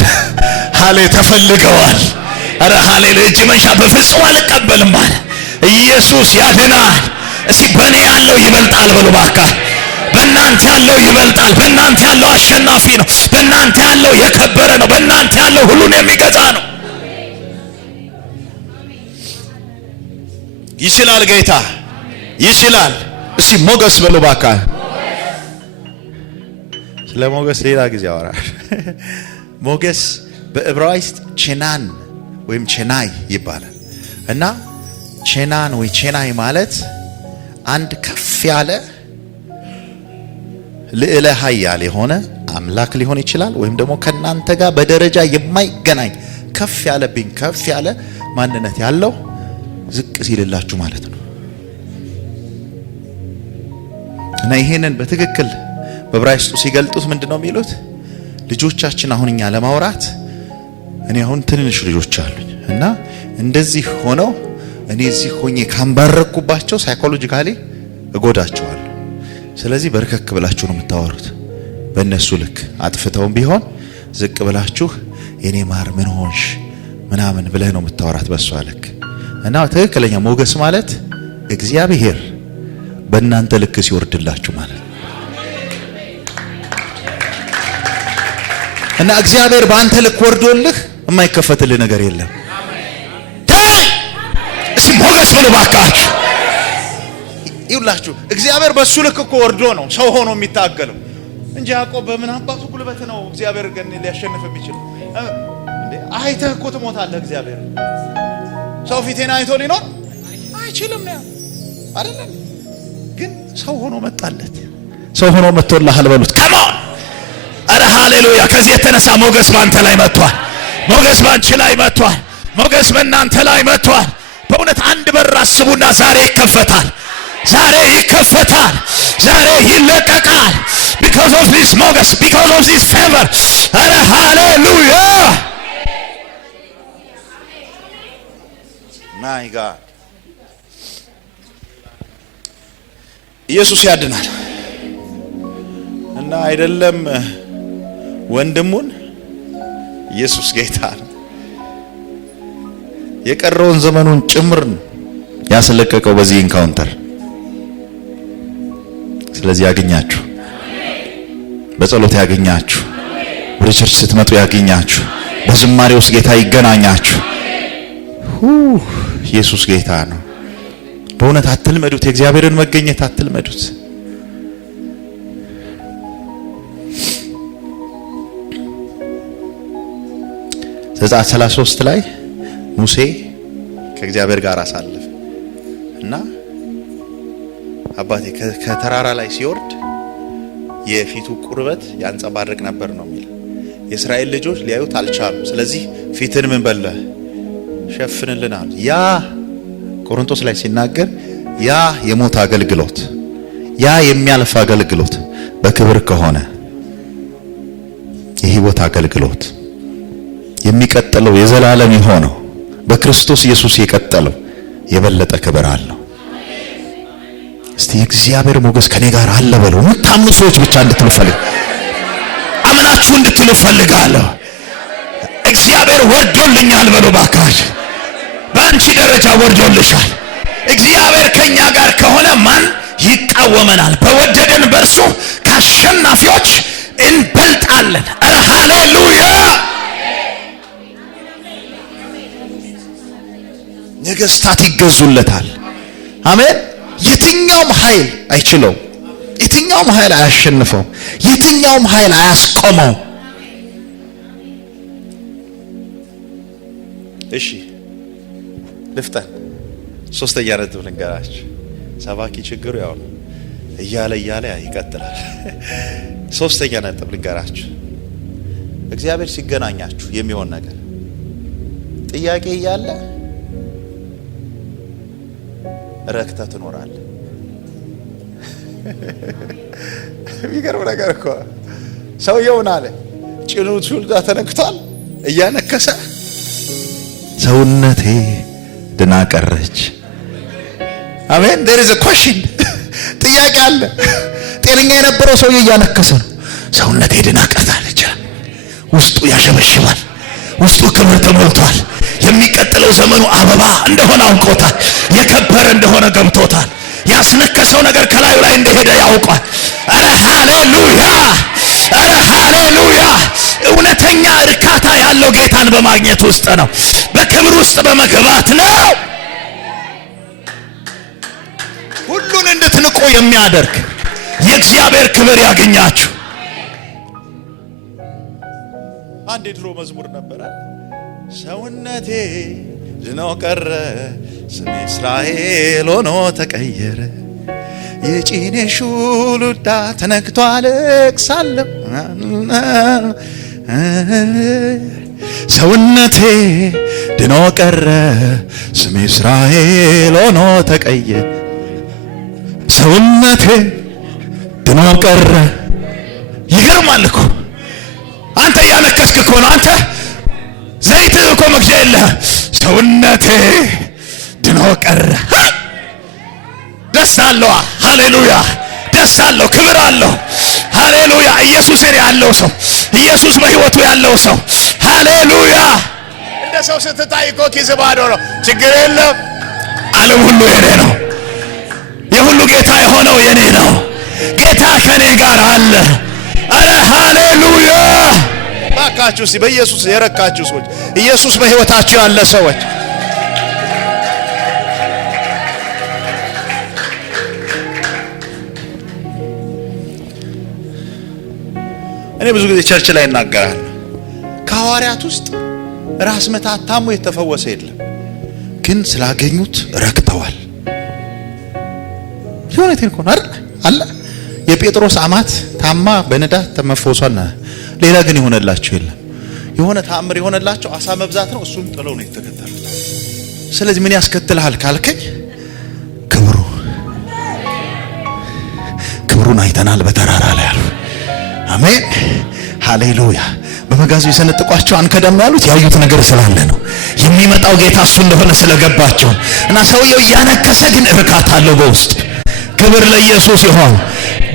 ሃሌ ተፈልገዋል። አረ ሃሌሉያ! እጅ መንሻ በፍጹም አልቀበልም አለ። ኢየሱስ ያድናል። እስቲ በእኔ ያለው ይበልጣል በሉ ባካ። በእናንተ ያለው ይበልጣል። በእናንተ ያለው አሸናፊ ነው። በእናንተ ያለው የከበረ ነው። በእናንተ ያለው ሁሉን የሚገዛ ነው። ይችላል ጌታ ይችላል። እስቲ ሞገስ በሉ ባካ። ስለ ሞገስ ሌላ ጊዜ አወራል። ሞገስ በዕብራይስጥ ቼናን ወይም ቼናይ ይባላል እና ቼናን ወይ ቼናይ ማለት አንድ ከፍ ያለ ልዕለ ኃያል የሆነ አምላክ ሊሆን ይችላል። ወይም ደግሞ ከናንተ ጋር በደረጃ የማይገናኝ ከፍ ያለ ማንነት ያለው ዝቅ ሲልላችሁ ማለት ነው። እና ይሄንን በትክክል በዕብራይስጡ ሲገልጡት ምንድነው የሚሉት? ልጆቻችን አሁን እኛ ለማውራት እኔ አሁን ትንንሽ ልጆች አሉኝ እና እንደዚህ ሆነው እኔ እዚህ ሆኜ ካንባረኩባቸው ሳይኮሎጂካሊ እጎዳቸዋለሁ። ስለዚህ በርከክ ብላችሁ ነው የምታወሩት። በእነሱ ልክ አጥፍተውም ቢሆን ዝቅ ብላችሁ የኔ ማር ምን ሆንሽ ምናምን ብለህ ነው የምታወራት በሷ ልክ። እና ትክክለኛ ሞገስ ማለት እግዚአብሔር በእናንተ ልክ ሲወርድላችሁ ማለት ነው። እና እግዚአብሔር በአንተ ልክ ወርዶልህ የማይከፈትልህ ነገር የለም። እስቲ ሞገስ ብሎ ባካችሁ ይውላችሁ። እግዚአብሔር በሱ ልክ እኮ ወርዶ ነው ሰው ሆኖ የሚታገለው እንጂ ያዕቆብ በምን አባቱ ጉልበት ነው እግዚአብሔር ግን ሊያሸንፍ የሚችል? አይተህ እኮ ትሞታለህ። እግዚአብሔር ሰው ፊቴን አይቶ ሊኖር አይችልም ነው አይደለም? ግን ሰው ሆኖ መጣለት። ሰው ሆኖ መጥቶልሃል በሉት። ከማን አረ ሃሌሉያ! ከዚህ የተነሳ ሞገስ ባንተ ላይ መጥቷል። ሞገስ ባንቺ ላይ መጥቷል። ሞገስ በእናንተ ላይ መጥቷል። በእውነት አንድ በር አስቡና ዛሬ ይከፈታል። ዛሬ ይከፈታል። ዛሬ ይለቀቃል። because of this mogus, because of this favor. አረ ሃሌሉያ! my god ኢየሱስ ያድናል። እና አይደለም ወንድሙን ኢየሱስ ጌታ ነው። የቀረውን ዘመኑን ጭምር ያስለቀቀው በዚህ ኢንካውንተር። ስለዚህ ያገኛችሁ፣ በጸሎት ያገኛችሁ፣ ወደ ቸርች ስትመጡ ያገኛችሁ፣ በዝማሬ ውስጥ ጌታ ይገናኛችሁ። ኢየሱስ ጌታ ነው። በእውነት አትልመዱት። የእግዚአብሔርን መገኘት አትልመዱት። ዘጸአት 33 ላይ ሙሴ ከእግዚአብሔር ጋር አሳለፈ እና አባቴ ከተራራ ላይ ሲወርድ የፊቱ ቁርበት ያንጸባርቅ ነበር ነው የሚል። የእስራኤል ልጆች ሊያዩት አልቻሉም። ስለዚህ ፊትን ምን በለ ሸፍንልናል። ያ ቆሮንቶስ ላይ ሲናገር ያ የሞት አገልግሎት፣ ያ የሚያልፍ አገልግሎት በክብር ከሆነ የህይወት አገልግሎት የሚቀጥለው የዘላለም የሆነው በክርስቶስ ኢየሱስ የቀጠለው የበለጠ ክብር አለው። እስቲ የእግዚአብሔር ሞገስ ከኔ ጋር አለ በሉ። የምታምኑ ሰዎች ብቻ እንድትሉ ፈልግ፣ አምናችሁ እንድትሉ ፈልጋለሁ። እግዚአብሔር ወርዶልኛል በሉ ባካችሁ። በአንቺ ደረጃ ወርዶልሻል። እግዚአብሔር ከኛ ጋር ከሆነ ማን ይቃወመናል? በወደደን በእርሱ ከአሸናፊዎች እንበልጣለን። አረ ሃሌሉያ! ነገስታት ይገዙለታል። አሜን። የትኛውም ኃይል አይችለው፣ የትኛውም ኃይል አያሸንፈው፣ የትኛውም ኃይል አያስቆመው። እሺ ልፍጠን። ሶስተኛ ነጥብ ልንገራችሁ። ሰባኪ ችግሩ ያው ነው፣ እያለ ይቀጥላል። ሶስተኛ ነጥብ ልንገራችሁ። እግዚአብሔር ሲገናኛችሁ የሚሆን ነገር ጥያቄ እያለ ረክተህ ትኖራለህ። የሚገርም ነገር እኮ ሰውየው ምን አለ? ጭኑቱ ጋር ተነክቷል፣ እያነከሰ ሰውነቴ ድና ቀረች፣ አሜን። there is a question ጥያቄ አለ። ጤነኛ የነበረው ሰውዬ እያነከሰ ነው። ሰውነቴ ድና ቀርታለች። ውስጡ ያሸበሽባል። ውስጡ ክብር ተሞልቷል። የሚቀጥለው ዘመኑ አበባ እንደሆነ አውቆታል። የከበረ እንደሆነ ገብቶታል። ያስነከሰው ነገር ከላዩ ላይ እንደሄደ ያውቃል። አረ ሃሌሉያ! አረ ሃሌሉያ! እውነተኛ እርካታ ያለው ጌታን በማግኘት ውስጥ ነው። በክብር ውስጥ በመግባት ነው። ሁሉን እንድትንቁ የሚያደርግ የእግዚአብሔር ክብር ያገኛችሁ። አንድ ድሮ መዝሙር ነበረ። ሰውነቴ ድኖ ቀረ፣ ስሜ እስራኤል ሆኖ ተቀየረ። የጭኔ ሹሉዳ ተነክቷል፣ እክሳለሁ። ሰውነቴ ድኖ ቀረ፣ ስሜ እስራኤል ሆኖ ተቀየረ። ሰውነቴ ድኖ ቀረ። ይገርማል እኮ አንተ ያነከስክ እኮ ነው። አንተ ዘይት እኮ መግዣ የለህ። ሰውነቴ ድኖ ቀረ። ደስ አለው። ሃሌሉያ! ደስ አለው። ክብር አለው። ሃሌሉያ! ኢየሱስ ያለው ሰው፣ ኢየሱስ በህይወቱ ያለው ሰው ሃሌሉያ! እንደ ሰው ስትታይ እኮ ኪስ ባዶ ነው። ችግር የለም። ዓለም ሁሉ የኔ ነው። የሁሉ ጌታ የሆነው የኔ ነው። ጌታ ከኔ ጋር አለ። አረ ሃሌሉያ! ባካችሁ እስቲ በኢየሱስ የረካችሁ ሰዎች፣ ኢየሱስ በህይወታችሁ ያለ ሰዎች እኔ ብዙ ጊዜ ቸርች ላይ እናገራለሁ። ከሐዋርያት ውስጥ ራስ መታት ታሞ የተፈወሰ የለም፣ ግን ስላገኙት ረክተዋል። የሆነቴን እኮ አይደል አለ። የጴጥሮስ አማት ታማ በንዳት ተመፈወሷል። ሌላ ግን የሆነላቸው የለም። የሆነ ተአምር የሆነላቸው አሳ መብዛት ነው። እሱን ጥለው ነው የተከተሉት። ስለዚህ ምን ያስከትልሃል ካልከኝ ክብሩን አይተናል በተራራ ላይ አሉ። አሜን ሃሌሉያ። በመጋዙ የሰነጥቋቸው አንከዳም ያሉት ያዩት ነገር ስላለ ነው። የሚመጣው ጌታ እሱ እንደሆነ ስለገባቸው እና ሰውየው እያነከሰ ግን እርካታ አለው በውስጥ። ክብር ለኢየሱስ ይሁን።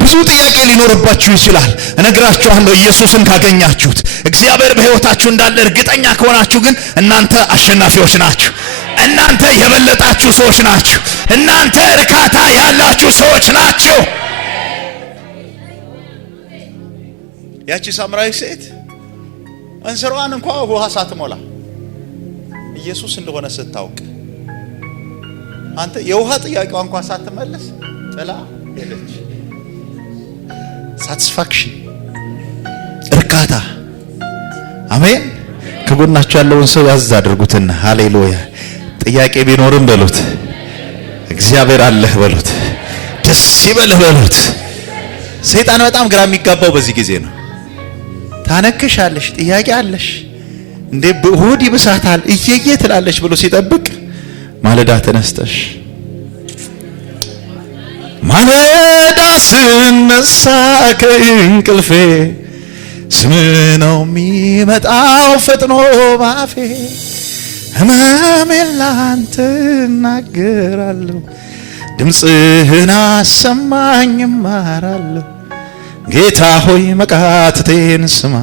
ብዙ ጥያቄ ሊኖርባችሁ ይችላል። እነግራችኋለሁ፣ ኢየሱስን ካገኛችሁት፣ እግዚአብሔር በሕይወታችሁ እንዳለ እርግጠኛ ከሆናችሁ ግን እናንተ አሸናፊዎች ናችሁ። እናንተ የበለጣችሁ ሰዎች ናችሁ። እናንተ እርካታ ያላችሁ ሰዎች ናችሁ። ያቺ ሳምራዊ ሴት እንስራዋን እንኳን ውሃ ሳትሞላ ኢየሱስ እንደሆነ ስታውቅ አንተ የውሃ ጥያቄዋ እንኳን ሳትመለስ ጥላ ሄደች። ሳቲስፋክሽን እርካታ። አሜን። ከጎናችሁ ያለውን ሰው ያዝ አድርጉትና ሃሌሉያ። ጥያቄ ቢኖርም በሉት እግዚአብሔር አለህ በሉት፣ ደስ ይበልህ በሉት። ሰይጣን በጣም ግራ የሚጋባው በዚህ ጊዜ ነው። ታነክሻለሽ፣ ጥያቄ አለሽ እንዴ እሑድ ይብሳታል እየየ ትላለች ብሎ ሲጠብቅ ማለዳ ተነስተሽ ማለዳ ስነሳ ከእንቅልፌ ስም ነው የሚመጣው ፈጥኖ ባፌ። ሕመሜን ላንተ እናገራለሁ፣ ድምፅህን አሰማኝ እማራለሁ። ጌታ ሆይ መቃተቴን ስማ፣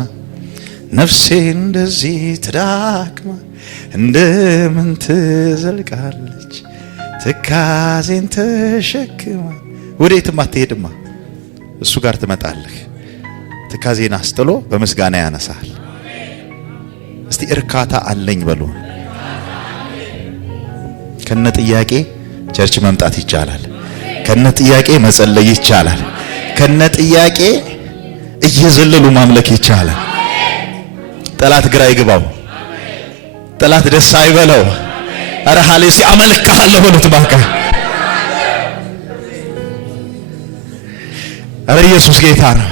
ነፍሴ እንደዚህ ትዳክማ እንደምን ትዘልቃለች ትካዜን ተሸክማ። ወዴትም አትሄድማ፣ እሱ ጋር ትመጣለህ። ትካዜን አስጥሎ በምስጋና ያነሳል። እስቲ እርካታ አለኝ በሉ። ከነ ጥያቄ ቸርች መምጣት ይቻላል። ከነ ጥያቄ መጸለይ ይቻላል። ከነ ጥያቄ እየዘለሉ ማምለክ ይቻላል። ጠላት ግራ ይግባው፣ ጠላት ደስ አይበለው። አረ ሃሌሲ አመልክሃለሁ በሉት ባካ። አረ ኢየሱስ ጌታ ነው።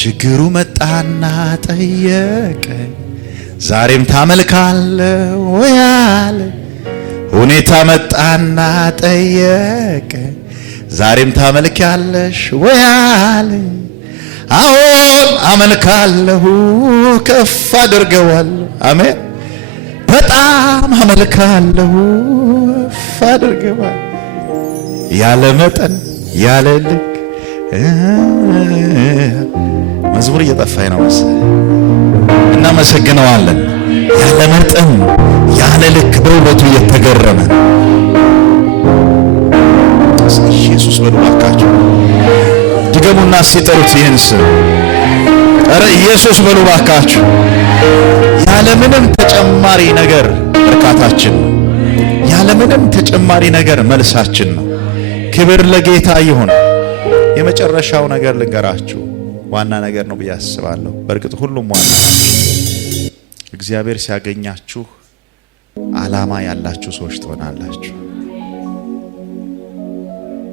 ችግሩ መጣና ጠየቀ፣ ዛሬም ታመልካለህ ወይ አለ። ሁኔታ መጣና ጠየቀ፣ ዛሬም ታመልኪያለሽ ወይ አለ። አዎን አመልካለሁ፣ ከፍ አድርገዋለሁ። አሜን። በጣም አመልካለሁ አድርገባ ያለ መጠን ያለ ልክ መዝሙር እየጠፋኝ ነው መሰለኝ። እናመሰግነዋለን። ያለ መጠን ያለ ልክ በውበቱ እየተገረመ ኢየሱስ በሉ ባካችሁ። ድገሙና ሲጠሩት ይህን ስም ኧረ ኢየሱስ በሉ ባካችሁ። ያለ ምንም ተጨማሪ ነገር እርካታችን ነው። ያለ ምንም ተጨማሪ ነገር መልሳችን ነው። ክብር ለጌታ ይሁን። የመጨረሻው ነገር ልንገራችሁ፣ ዋና ነገር ነው ብዬ አስባለሁ። በእርግጥ ሁሉም ዋና ናቸው። እግዚአብሔር ሲያገኛችሁ ዓላማ ያላችሁ ሰዎች ትሆናላችሁ።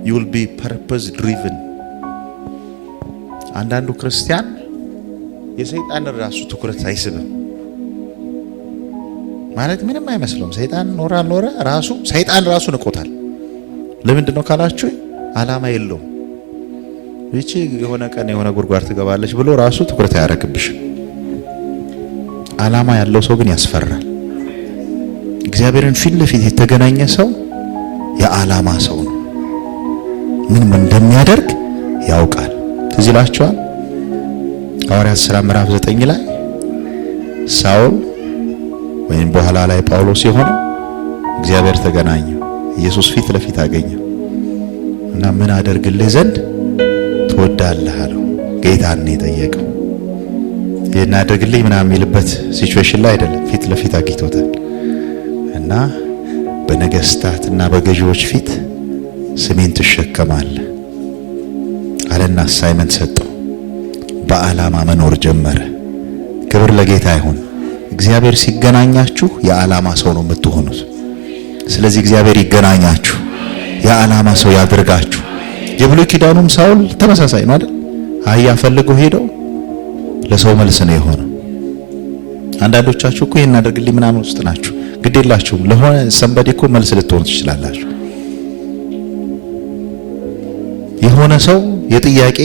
you will be purpose driven። አንዳንዱ ክርስቲያን የሰይጣን ራሱ ትኩረት አይስብም ማለት ምንም አይመስለውም። ሰይጣን ኖረ አልኖረ ራሱ ሰይጣን ራሱ ንቆታል። ለምንድን ነው ካላችሁ ዓላማ የለውም። እቺ የሆነ ቀን የሆነ ጉድጓድ ትገባለች ብሎ ራሱ ትኩረት አያረግብሽ። ዓላማ ያለው ሰው ግን ያስፈራል። እግዚአብሔርን ፊት ለፊት የተገናኘ ሰው የዓላማ ሰው ነው። ምን እንደሚያደርግ ያውቃል። ትዝ ይላችኋል ሐዋርያት ሥራ ምዕራፍ 9 ላይ ሳውል ወይም በኋላ ላይ ጳውሎስ የሆነው እግዚአብሔር ተገናኘው። ኢየሱስ ፊት ለፊት አገኘው እና ምን አደርግልህ ዘንድ ትወዳለህ አለው። ጌታን ነው የጠየቀው። ይሄን አደርግልኝ ምናምን የሚልበት ሲቹዌሽን ላይ አይደለም፣ ፊት ለፊት አግኝቶታል። እና በነገስታትና በገዢዎች ፊት ስሜን ትሸከማለህ አለና አሳይመንት ሰጠው። በዓላማ መኖር ጀመረ። ክብር ለጌታ ይሁን። እግዚአብሔር ሲገናኛችሁ የዓላማ ሰው ነው የምትሆኑት። ስለዚህ እግዚአብሔር ይገናኛችሁ፣ የዓላማ ሰው ያድርጋችሁ። የብሉይ ኪዳኑም ሳውል ተመሳሳይ ነው አይደል? አህያ ፈልገው ሄደው ለሰው መልስ ነው የሆነው። አንዳንዶቻችሁ እኮ ይሄን አድርግልኝ ምናምን ውስጥ ናችሁ። ግድ የላችሁም። ለሆነ ሰንበዴ እኮ መልስ ልትሆኑ ትችላላችሁ። የሆነ ሰው የጥያቄ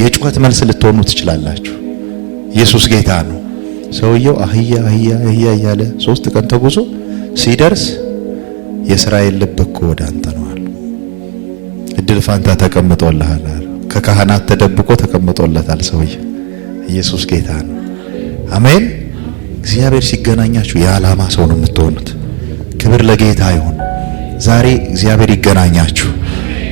የጩኸት መልስ ልትሆኑ ትችላላችሁ። ኢየሱስ ጌታ ነው። ሰውየው አህያ አህያ አህያ እያለ 3 ቀን ተጉዞ ሲደርስ የእስራኤል ልብ እኮ ወደ አንተ ነው አለ። እድል ፋንታ ተቀምጦልሃል አለ። ከካህናት ተደብቆ ተቀምጦለታል ሰውየው። ኢየሱስ ጌታ ነው። አሜን። እግዚአብሔር ሲገናኛችሁ የዓላማ ሰው ነው የምትሆኑት። ክብር ለጌታ ይሁን። ዛሬ እግዚአብሔር ይገናኛችሁ፣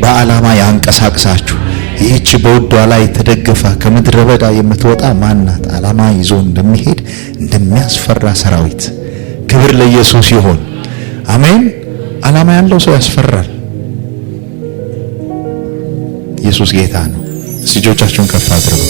በዓላማ ያንቀሳቅሳችሁ። ይህች በውዷ ላይ ተደግፋ ከምድረ በዳ የምትወጣ ማናት? ዓላማ ይዞ እንደሚሄድ እንደሚያስፈራ ሰራዊት። ክብር ለኢየሱስ ይሁን። አሜን። ዓላማ ያለው ሰው ያስፈራል። ኢየሱስ ጌታ ነው። እጆቻችሁን ከፍ አድርጉ።